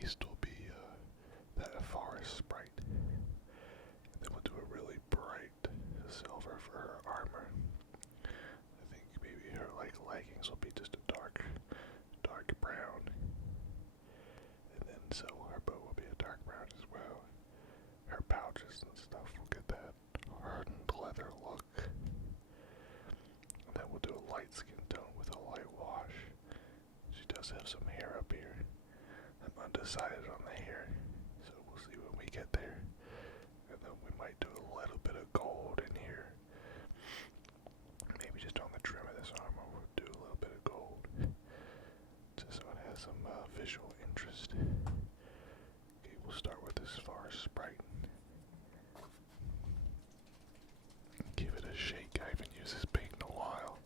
waist will be that forest sprite. And then we'll do a really bright silver for her armor. I think maybe her leggings will be just a dark brown. And then so her bow will be a dark brown as well. Her pouches and stuff will get that hardened leather look. And then we'll do a light skin tone with a light wash. She does have some hair up here. I'm undecided on the hair, so we'll see when we get there. And then we might do a little bit of gold in here. Maybe just on the trim of this armor we'll do a little bit of gold. Just so it has some visual interest. Okay, we'll start with this forest sprite. Give it a shake. I haven't used this paint in a while.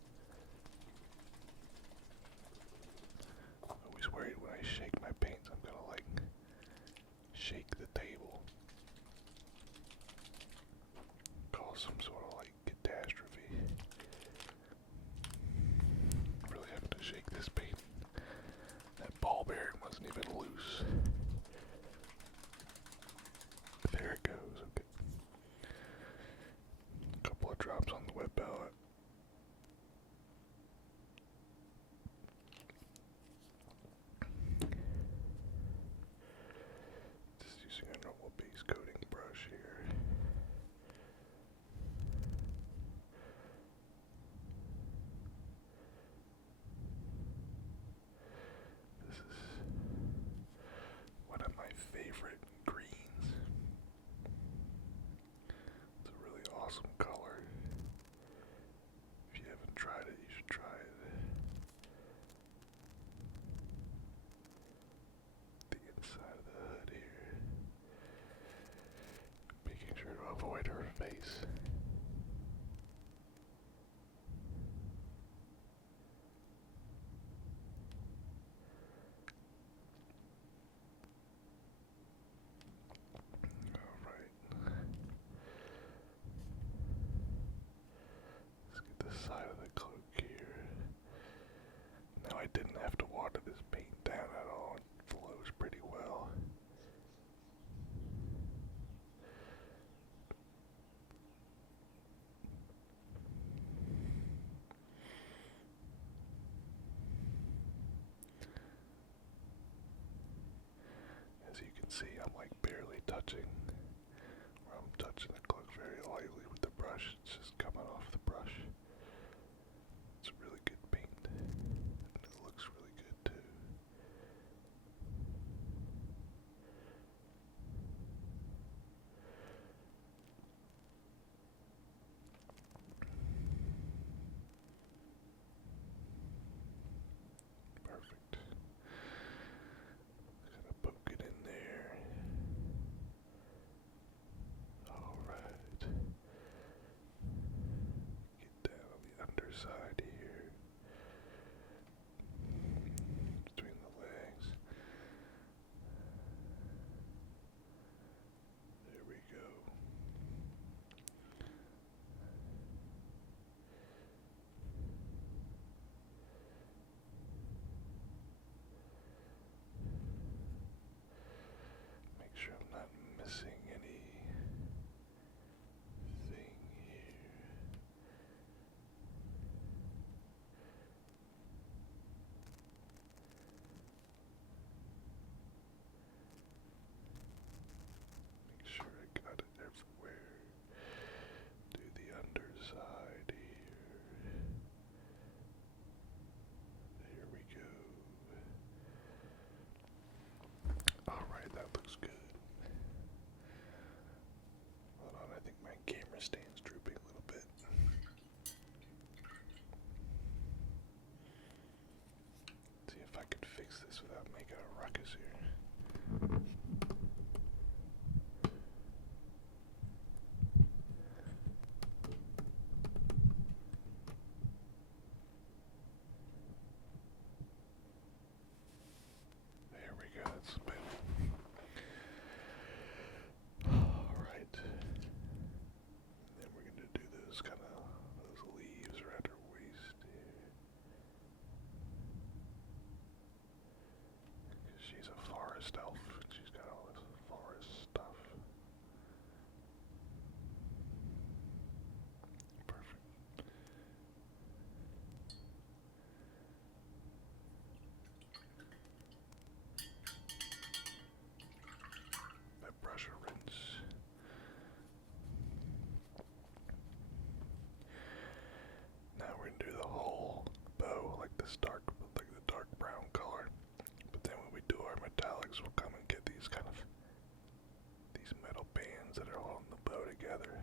I'm always worried when I shake my paints I'm gonna shake the table. Cause some sort of catastrophe. Really having to shake this paint. That ball bearing wasn't even loose. There it goes, okay. A couple of drops on the wet palette. Just using a normal base coating brush here. This is one of my favorite greens. It's a really awesome color. If you haven't tried it, you should try it. The inside of the hood here. Making sure to avoid her face. Alright. Let's get the side of the cloak here. Now I didn't have to water this paint down at all. It flows pretty well. As you can see, I'm barely touching, or I'm touching the cloak very lightly with the brush. It's just coming off the brush. It's a really good paint, and it looks really good too. Perfect. Gonna poke it in there. Alright. Get down on the underside here. Between the legs. There we go. Make sure I'm not missing anything here. Make sure I got it everywhere. Do the underside here. There we go. Alright, that looks good. Hold on, I think my camera stand's drooping a little bit. See if I can fix this without making a ruckus here. There we go, that's better. Alright. Then we're gonna do those leaves around her waist here. She's a forest elf. metallics will come and get these these metal bands that are holding the bow together.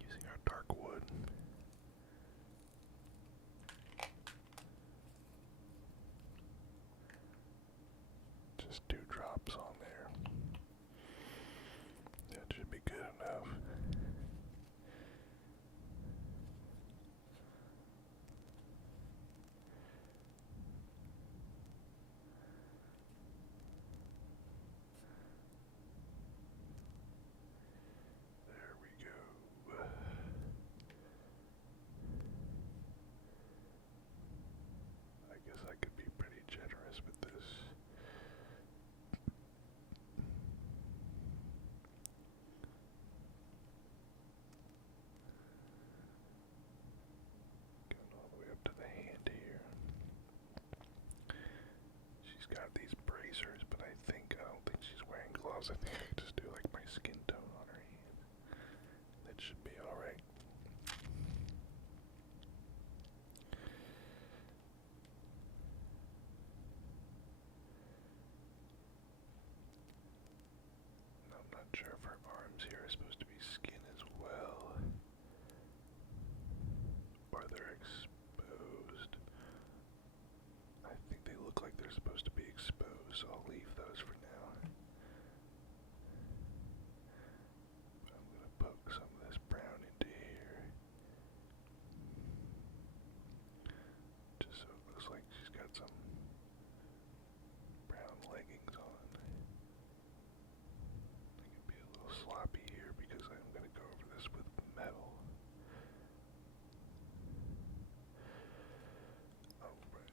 Using our dark wood. Just 2 drops on there. That should be good enough. There we go. I guess I could be pretty generous with this. Going all the way up to the hand here. She's got these bracers, but I don't think she's wearing gloves. I think I could just do like my skin tone on her hand. That should be alright. I'm not sure if her arms here are supposed to be skin as well, or they're exposed. I think they look like they're supposed to be exposed, so I'll leave those for now. But I'm going to poke some of this brown into here, just so it looks like she's got some brown leggings on. I can be a little sloppy here because I'm going to go over this with metal. Alright.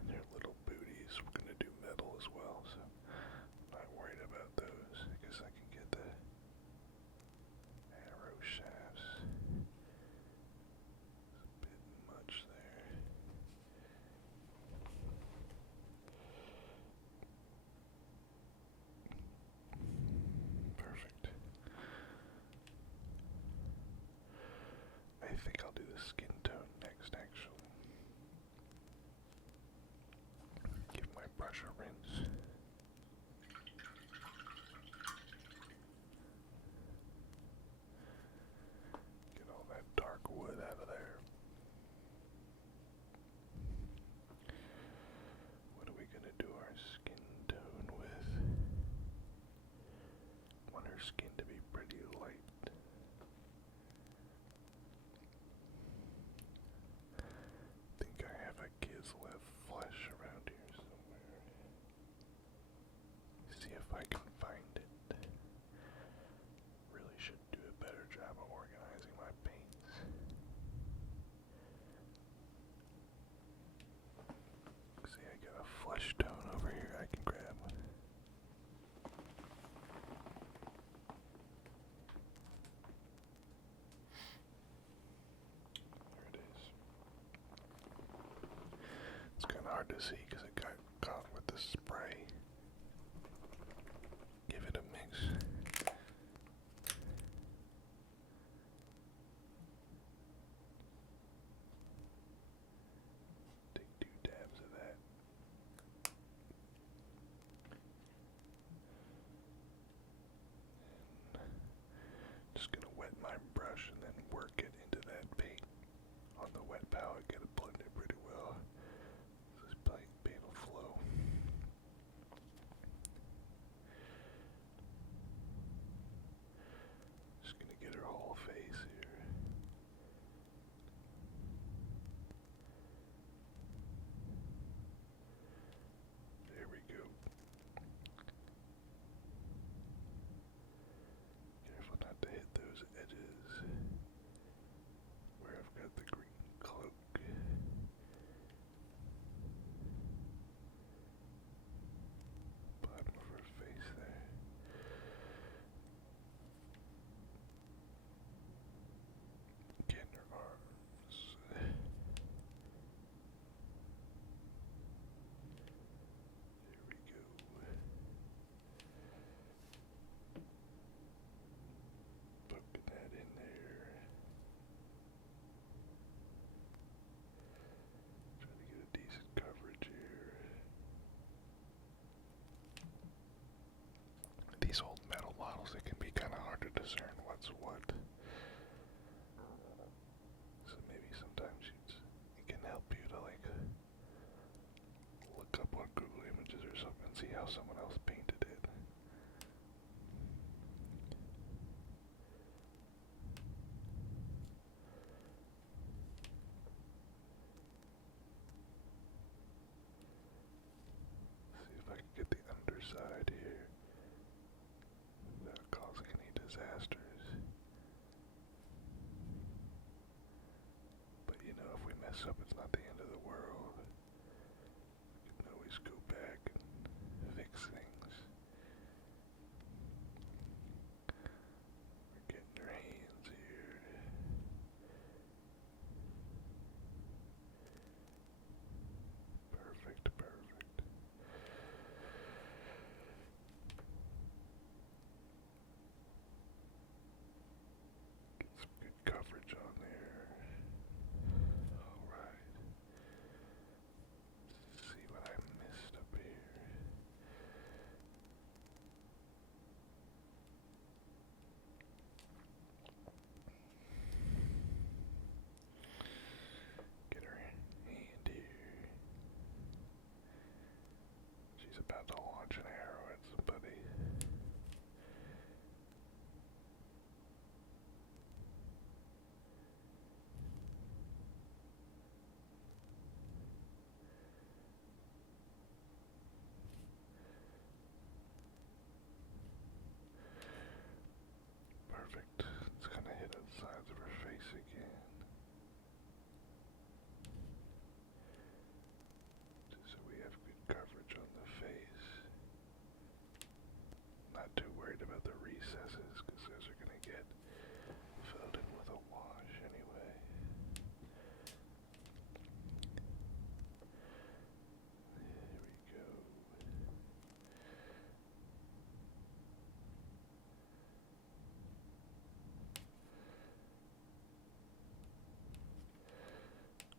And their little booties, we're going to do metal as well, so I'm not worried about those. I guess I can get the arrow shafts. There's a bit much there. Perfect. I think I'll do the skin tone next, actually. Give my brush a rinse. Get all that dark wood out of there. What are we gonna do our skin tone with? I want her skin to be pretty light. I think I have a Kislev flesh around here somewhere. See if I can find it. Really should do a better job of organizing my paints. See, I got a flesh tone over here I can grab. There it is. It's kind of hard to see because it got caught with the spray. Give it a mix. Take 2 dabs of that. And just gonna wet my brush and then work it into that paint on the wet palette. Get it blended pretty well. This paint will flow. discern what's what. So maybe sometimes it can help you to like look up on Google Images or something and see how someone else painted it. See if I can get the underside here without causing any disasters. But you know, if we mess up, it's not the end of the world. We can always go back and fix things. We're getting our hands here. Perfect, perfect. Get some good coverage on there. Alright. See what I missed up here. Get her hand here. She's about to launch an arrow at somebody. Perfect. It's gonna hit the sides of her face again. Just so we have good coverage on the face. Not too worried about the recesses, because those are gonna get filled in with a wash anyway. There we go.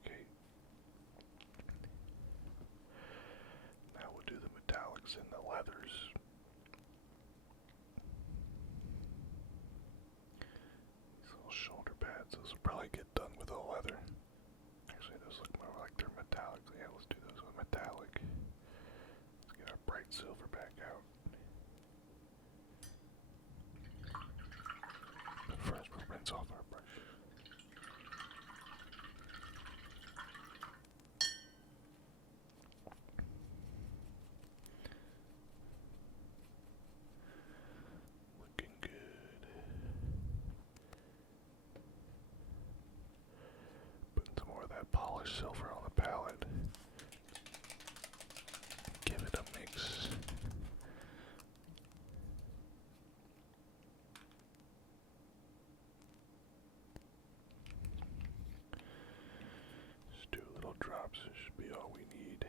Okay. Now we'll do the metallics and the leathers. These little shoulder pads, those will probably get done with a leather. Actually, those look more like they're metallic. Yeah, let's do those with metallic. Let's get our bright silver back out. But first, we'll rinse off our brush. Looking good. Putting some more of that polished silver on the palette. Give it a mix. Just 2 little drops, this should be all we need.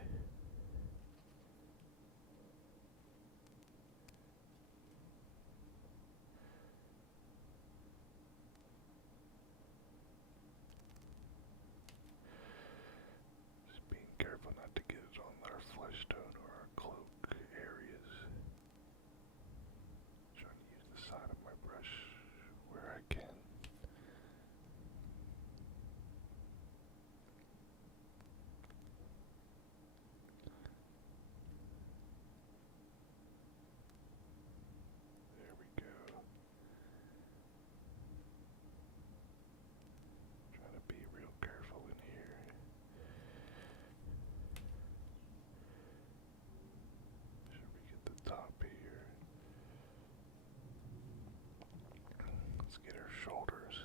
Just being careful not to get it on our flesh tone or our cloak areas. Trying to use the side of my brush where I can. There we go. Trying to be real careful in here. Should we get the top here? Let's get our shoulders.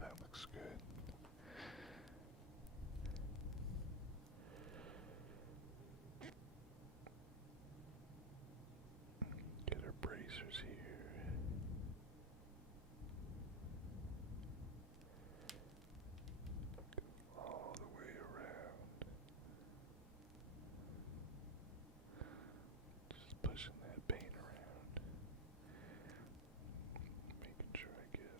That looks good. Get our bracers here. All the way around. Just pushing that paint around. Making sure I get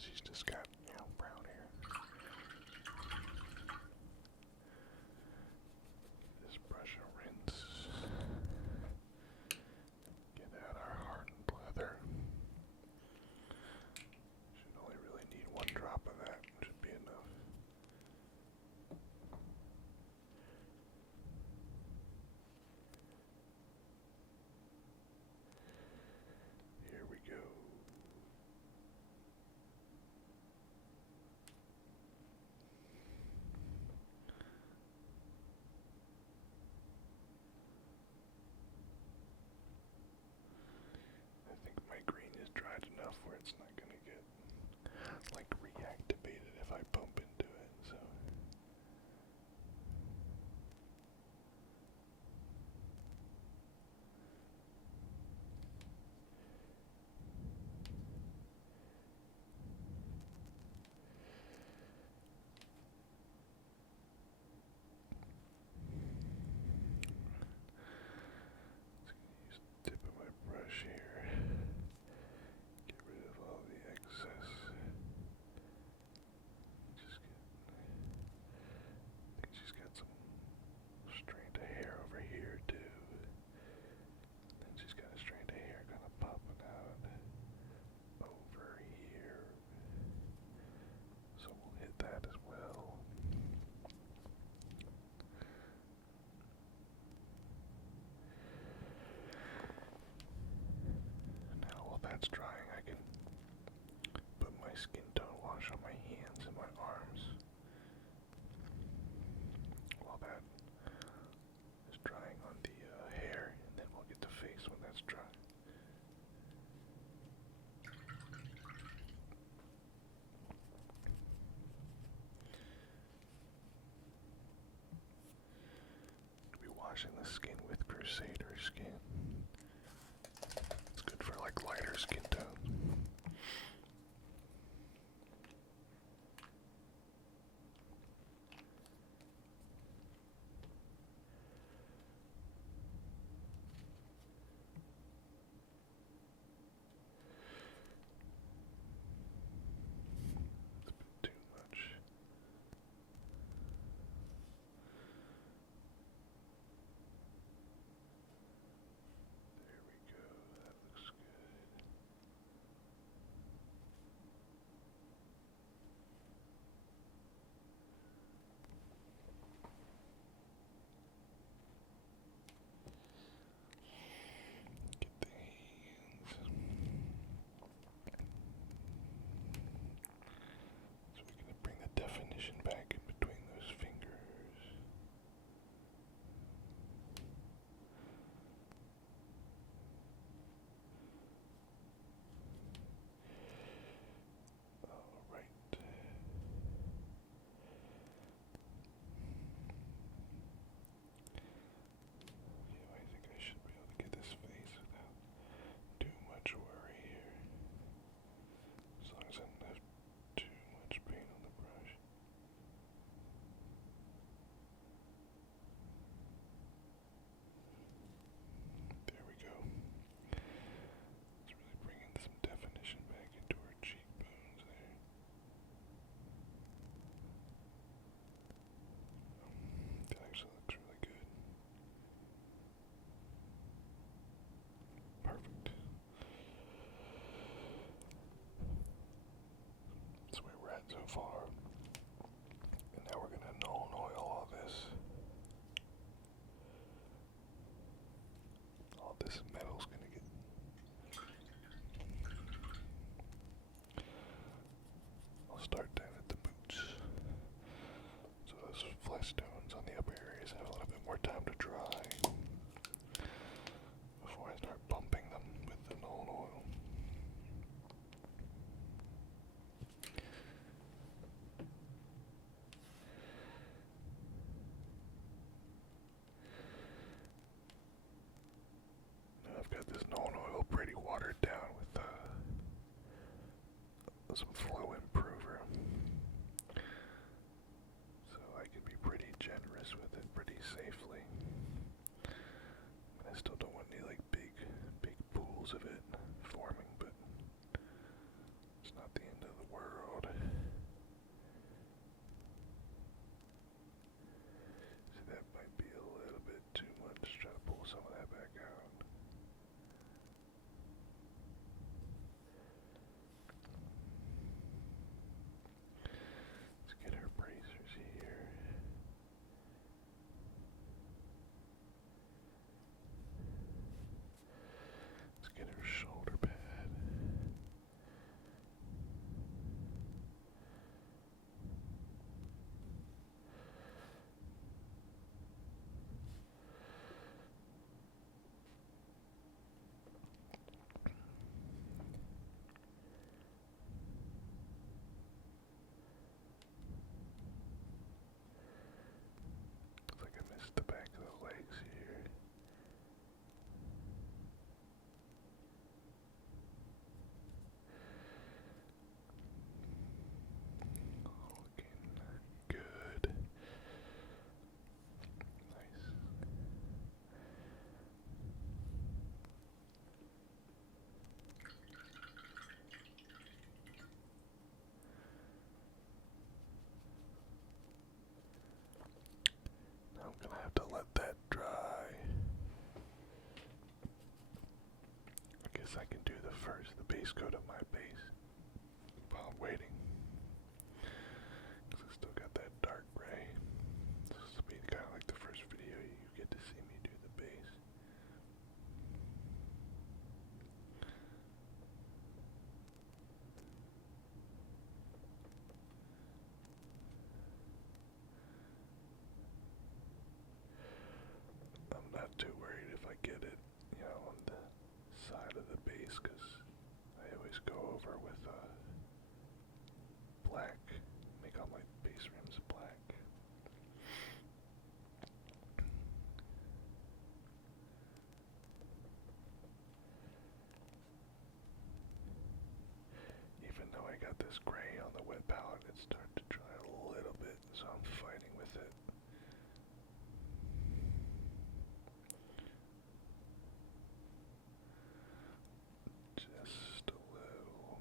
She's just got, brown hair. Just brush and rinse. Get out our hardened leather. Should only really need one drop of that. Should be enough. Here we go. I think my green is dried enough where it's not going to get like reactivated if I bump into it, so use the tip of my brush here. Get rid of all the excess. Just get, I think she's got some strand of hair over here too. Then she's got a strand of hair kind of popping out over here. So we'll hit that as well. Now while that's drying, I can put my skin tone wash on my hands and my arms. While that is drying on the hair, and then we'll get the face when that's dry. We'll be washing the skin with Crusader Skin. It's good for like lighter skin tones. It's a bit too much. There we go. That looks good. Get the hands. So we're going to bring the definition back in between those fingers. Alright. Yeah, I think I should be able to get this face without too much worry here. As long as I don't have too much paint on the brush. There we go. Let's really bring in some definition back into our cheekbones there. That actually looks really good. Perfect. That's where we're at so far. And now we're gonna Nuln Oil all this. All this metal's gonna get. I'll start down at the boots. So those flesh tones on the upper areas have a little bit more time to dry before I start bumping them with the Nuln Oil. Now I've got this Nuln Oil pretty watered down with some flow improver. Gonna have to let that dry. I guess I can do the base coat of my base while I'm waiting. Cause I still got that dark gray. This will be kind of like the first video you get to see me do the base. I'm not too worried if I get it, on the side of the base, because I always go over with black, make all my base rims black. Even though I got this gray on the wet palette, it's starting to dry a little bit, so I'm fighting with it. Just a little.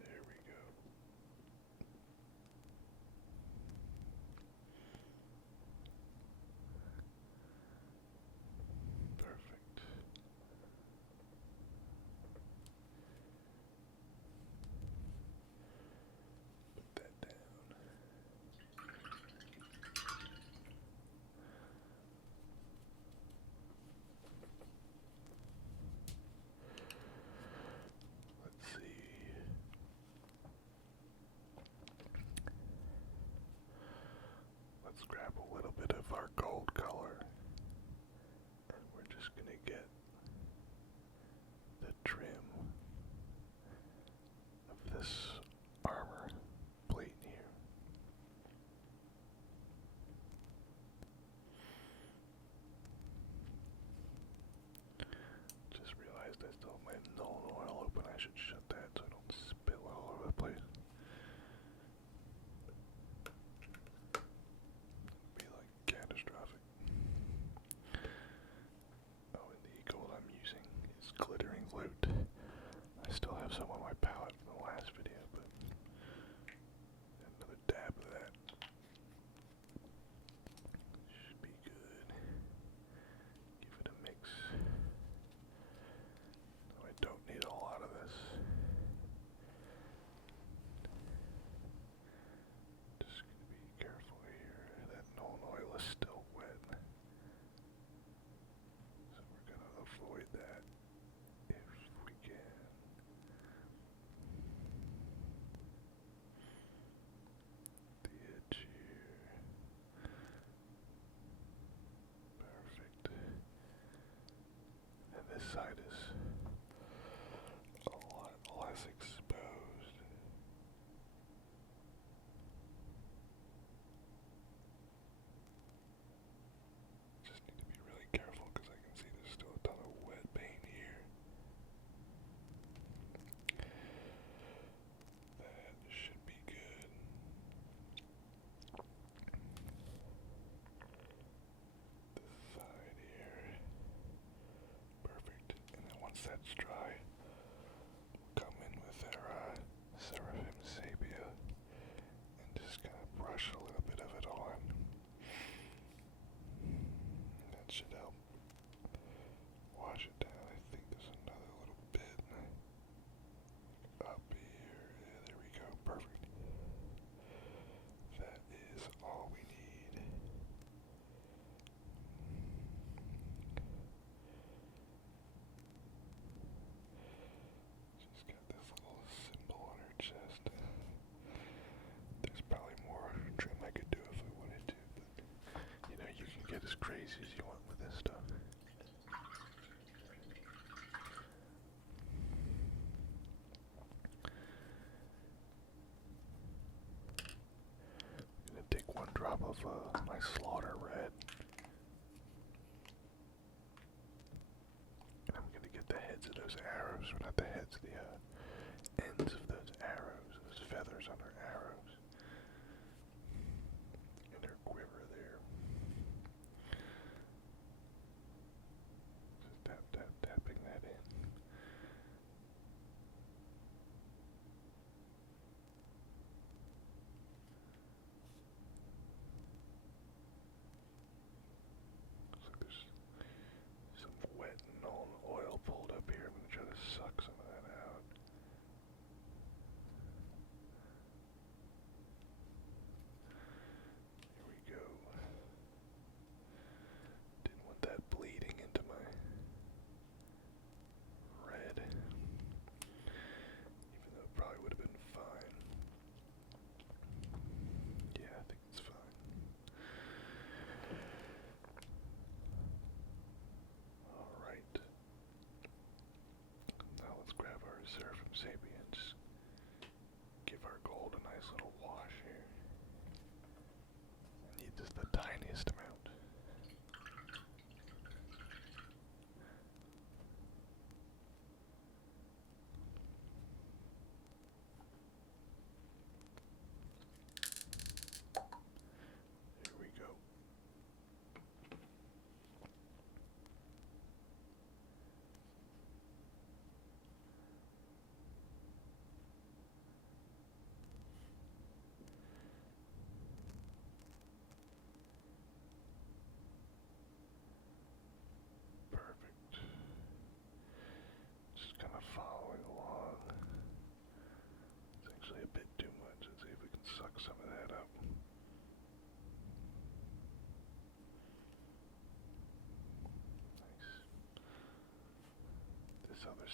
There we go. Perfect. Put that down. Let's see. Let's grab a little bit of our gold color, and we're just gonna get the trim of this armor plate here. Just realized I still have my Nuln Oil open. I should shut that so I don't spill all over the place. Be like catastrophic. Oh, and the gold I'm using is glittering loot. I still have some on my palette from the last video, but another dab of that should be good. Give it a mix. No, I don't need a lot of this. Just gonna be careful here. That Nuln Oil is still wet. So we're gonna avoid that if we can. The edge here. Perfect. And this side is a lot less exposed. Just need to be really careful because I can see there's still a ton of wet paint here. That should be good. This side here. Perfect. And then once that's dry, we'll come in with our Seraphim Sepia and just kind of brush a little bit of it on. That should help wash it down. I think there's another little bit up here. Yeah, there we go. Perfect. That is all we need. She's got this little symbol on her chest. There's probably more trim I could do if I wanted to, but you can get as crazy as you want with this stuff. I'm gonna take one drop of my Slaughter Red, and I'm gonna get the heads of those arrows, or not the heads, the ends of those arrows, those feathers on her arrows, and her quiver there. Just tapping that in.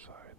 side.